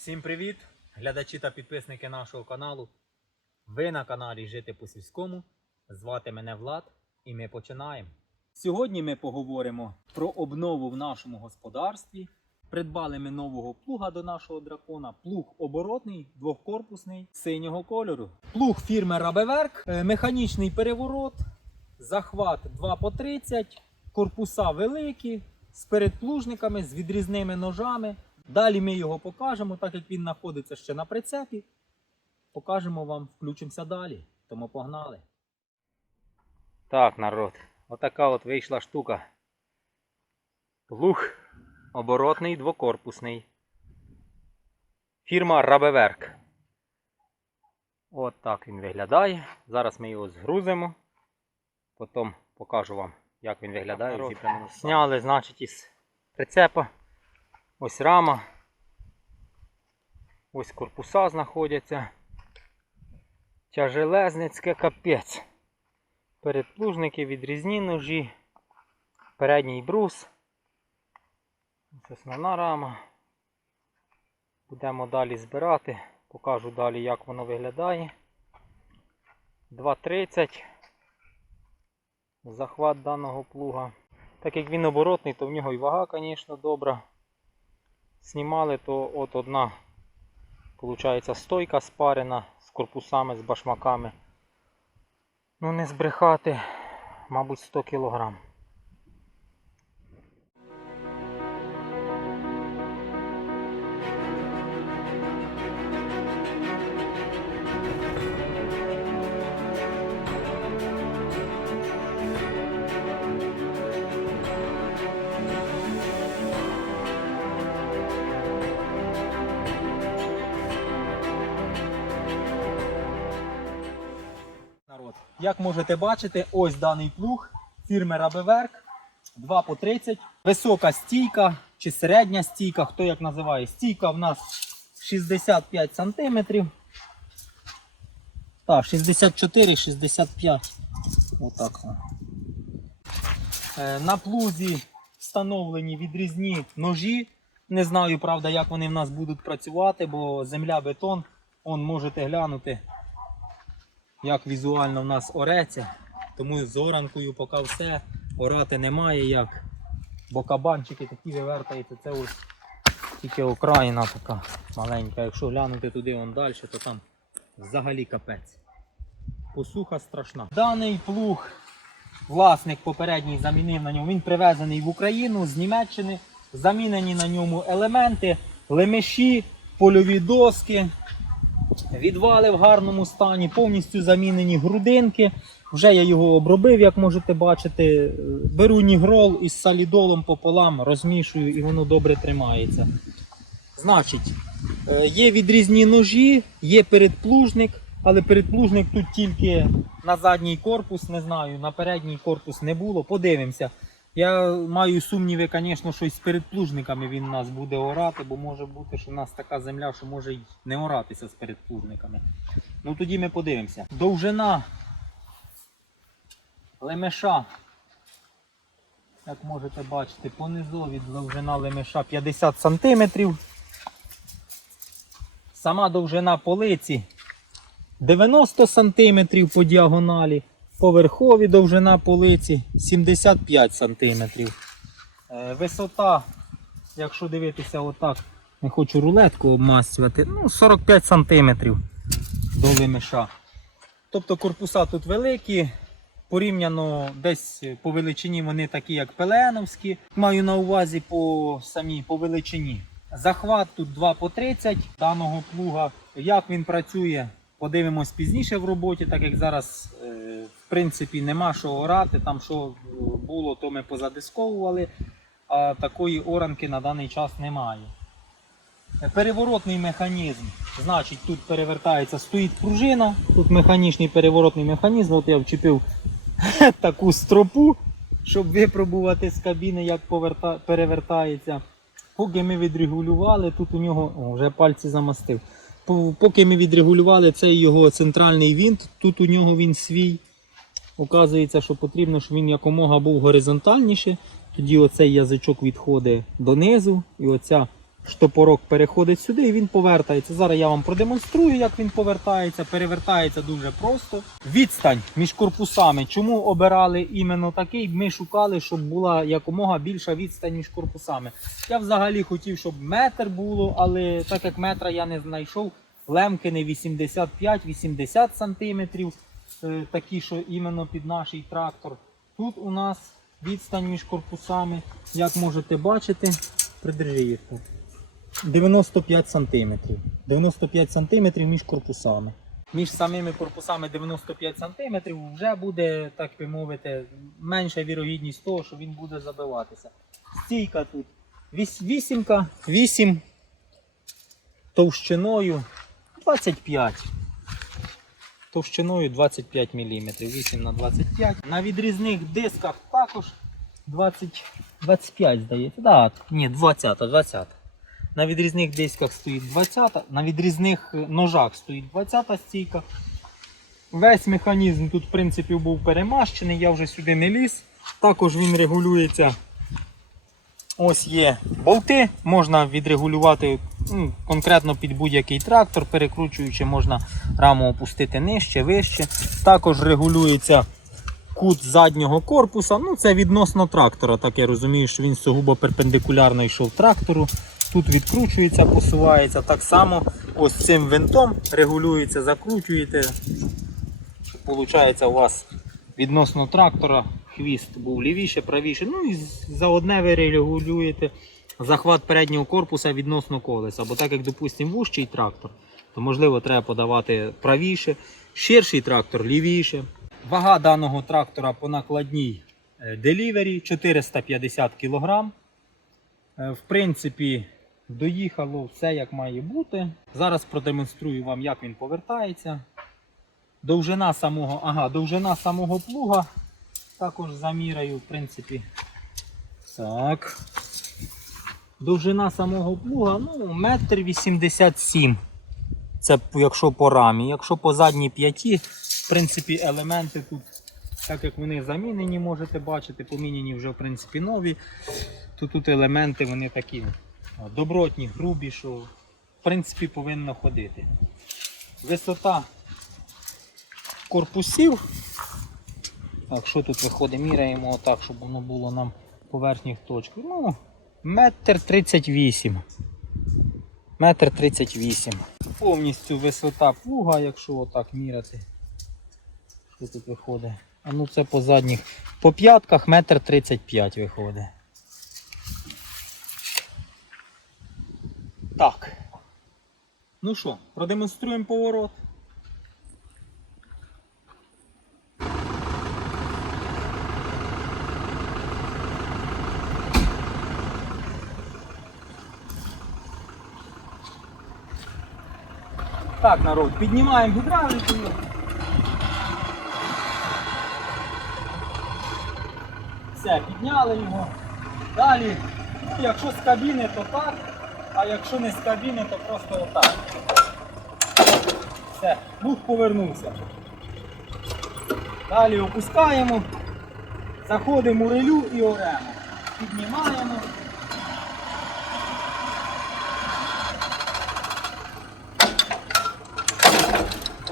Всім привіт, глядачі та підписники нашого каналу. Ви на каналі Жити по сільському. Звати мене Влад і ми починаємо. Сьогодні ми поговоримо про обнову в нашому господарстві. Придбали ми нового плуга до нашого дракона. Плуг оборотний, двохкорпусний, синього кольору. Плуг фірми Рабеверк, е, механічний переворот, захват 2 по 30, корпуса великі, з передплужниками, з відрізними ножами. Далі ми його покажемо, так як він знаходиться ще на прицепі. Покажемо вам, включимося далі. Тому погнали. Так, народ, отака от вийшла штука. Плуг оборотний двокорпусний. Фірма Рабеверк. От так він виглядає. Зараз ми його згрузимо. Потім покажу вам, як він виглядає. народ, Зібраному стані. Зняли, значить, із прицепа. Ось рама. Ось корпуса знаходяться. Тяжелезницьке капець. Передплужники, відрізні ножі. Передній брус. Ось основна рама. Будемо далі збирати. Покажу далі, як воно виглядає. 2.30. Захват даного плуга. Так як він оборотний, то в нього і вага, звісно, добра. Знімали, то от одна, виходить, стойка спарена з корпусами, з башмаками. Ну, не збрехати, мабуть, 100 кг. Як можете бачити, ось даний плуг фірми Рабеверк 2 по 30. Висока стійка чи середня стійка, хто як називає. Стійка в нас 65 см. Так, 64-65. Отак. Е, На плузі встановлені відрізні ножі. Не знаю, правда, як вони в нас будуть працювати, бо земля бетон. Он можете глянути як візуально в нас ореться. Тому з оранкою поки все. Орати немає як. Бо кабанчики такі вивертаються. Це ось тільки окраїна така маленька. Якщо глянути туди вон далі, то там взагалі капець. Посуха страшна. Даний плуг власник попередній замінив на ньому. Він привезений в Україну з Німеччини. Замінені на ньому елементи, лемеші, польові доски, Відвали в гарному стані, повністю замінені грудинки. Вже я його обробив, як можете бачити. Беру нігрол із салідолом пополам, розмішую і воно добре тримається. Значить, е, є відрізні ножі, є передплужник, але передплужник тут тільки на задній корпус, не знаю, на передній корпус не було. Подивимося. Я маю сумніви, звісно, що і з передплужниками він нас буде орати, бо може бути, що в нас така земля, що може й не оратися з передплужниками. Ну тоді ми подивимося. Довжина лемеша, як можете бачити, понизові довжина лемеша 50 см. Сама довжина полиці 90 см по діагоналі. Поверхові довжина полиці 75 см. Висота, якщо дивитися отак, не хочу рулетку обмастювати, ну 45 см до лемеша. Тобто корпуса тут великі, порівняно десь по величині вони такі, як пеленовські. Маю на увазі по самій по величині. Захват тут 2 по 30 даного плуга. Як він працює, подивимось пізніше в роботі, так як зараз е, принципі нема що орати. Там що е, було, то ми позадисковували, а такої оранки на даний час немає. Е, Переворотний механізм. Значить, тут перевертається, стоїть пружина, тут механічний переворотний механізм. От я вчепив таку стропу, щоб випробувати з кабіни, як поверта... перевертається. Поки ми відрегулювали, тут у нього О, вже пальці замастив. Поки ми відрегулювали цей його центральний вінт, тут у нього він свій. Оказується, що потрібно, щоб він якомога був горизонтальніше. Тоді оцей язичок відходить донизу, і оця штопорок переходить сюди і він повертається. Зараз я вам продемонструю, як він повертається. Перевертається дуже просто. Відстань між корпусами. Чому обирали іменно такий? Ми шукали, щоб була якомога більша відстань між корпусами. Я взагалі хотів, щоб метр було, але так як метра я не знайшов, лемкини 85-80 сантиметрів, такі, що іменно під наш трактор. Тут у нас відстань між корпусами, як можете бачити, тут. 95 сантиметрів. 95 сантиметрів між корпусами. Між самими корпусами 95 сантиметрів вже буде, так би мовити, менша вірогідність того, що він буде забиватися. Стійка тут віс- вісімка, 8 товщиною 25. Товщиною 25 мм, 8 на 25. На відрізних дисках також 20, 25, здається. Да, ні, 20, 20. На відрізних дисках стоїть 20, на відрізних е, ножах стоїть 20 стійка. Весь механізм тут, в принципі, був перемащений, я вже сюди не ліз. Також він регулюється. Ось є болти, можна відрегулювати ну, конкретно під будь-який трактор, перекручуючи, можна раму опустити нижче, вище. Також регулюється кут заднього корпуса. Ну, це відносно трактора, так я розумію, що він сугубо перпендикулярно йшов трактору. Тут відкручується, посувається так само. Ось цим винтом регулюється, закручуєте. Получається у вас відносно трактора хвіст був лівіше, правіше. Ну і за одне ви регулюєте захват переднього корпуса відносно колеса. Бо так як, допустимо, вужчий трактор, то можливо треба подавати правіше, ширший трактор лівіше. Вага даного трактора по накладній Delivery 450 кг. В принципі, доїхало все як має бути. Зараз продемонструю вам, як він повертається. Довжина самого, ага, довжина самого плуга також заміряю, в принципі. Так. Довжина самого плуга, ну, метр 87. Це якщо по рамі. Якщо по задній п'яті, в принципі, елементи тут, так як вони замінені, можете бачити, поміняні вже в принципі нові, то тут елементи вони такі добротні, грубі, що в принципі повинно ходити. Висота корпусів. Так, що тут виходить? Міряємо отак, щоб воно було нам поверхніх точках. Ну, метр 38. Метр 38. Повністю висота плуга, якщо отак міряти. Що тут виходить? А ну це по задніх. По п'ятках метр 35 виходить. Так. Ну що, продемонструємо поворот. Так, народ, піднімаємо гідравлікою. Все, підняли його. Далі, ну, якщо з кабіни, то так, а якщо не з кабіни, то просто отак. Все, лук повернувся. Далі опускаємо, заходимо у релю і оремо. Піднімаємо.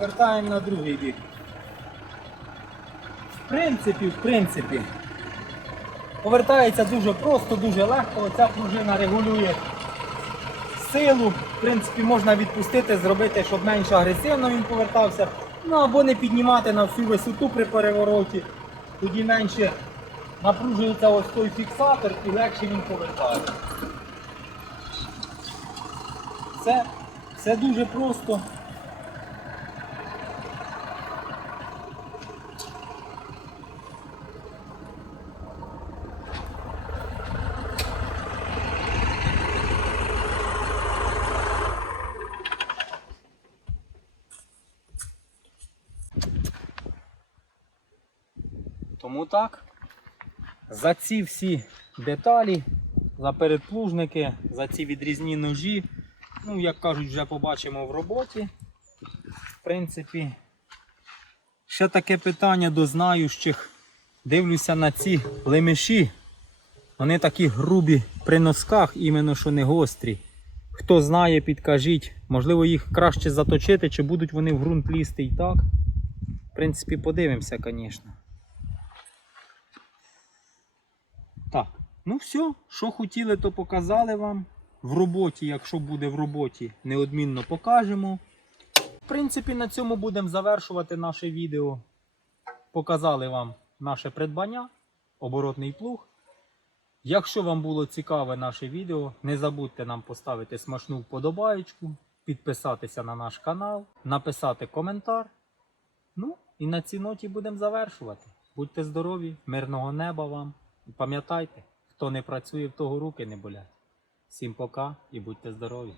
Повертаємо на другий бік. В принципі, в принципі, повертається дуже просто, дуже легко. Оця пружина регулює силу. В принципі, можна відпустити, зробити, щоб менш агресивно він повертався. Ну або не піднімати на всю висоту при перевороті. Тоді менше напружується ось той фіксатор і легше він повертається. Це, це дуже просто. Тому так. За ці всі деталі, за передплужники, за ці відрізні ножі, ну, як кажуть, вже побачимо в роботі. В принципі, ще таке питання до знаючих. Дивлюся на ці лемеші. Вони такі грубі при носках, іменно що не гострі. Хто знає, підкажіть. Можливо, їх краще заточити, чи будуть вони в ґрунт лізти і так. В принципі, подивимося, звісно. Так, ну все, що хотіли, то показали вам. В роботі, якщо буде в роботі, неодмінно покажемо. В принципі, на цьому будемо завершувати наше відео. Показали вам наше придбання, оборотний плуг. Якщо вам було цікаве наше відео, не забудьте нам поставити смачну вподобаєчку, підписатися на наш канал, написати коментар. Ну і на цій ноті будемо завершувати. Будьте здорові, мирного неба вам. Пам'ятайте, хто не працює, в того руки не болять. Всім пока і будьте здорові!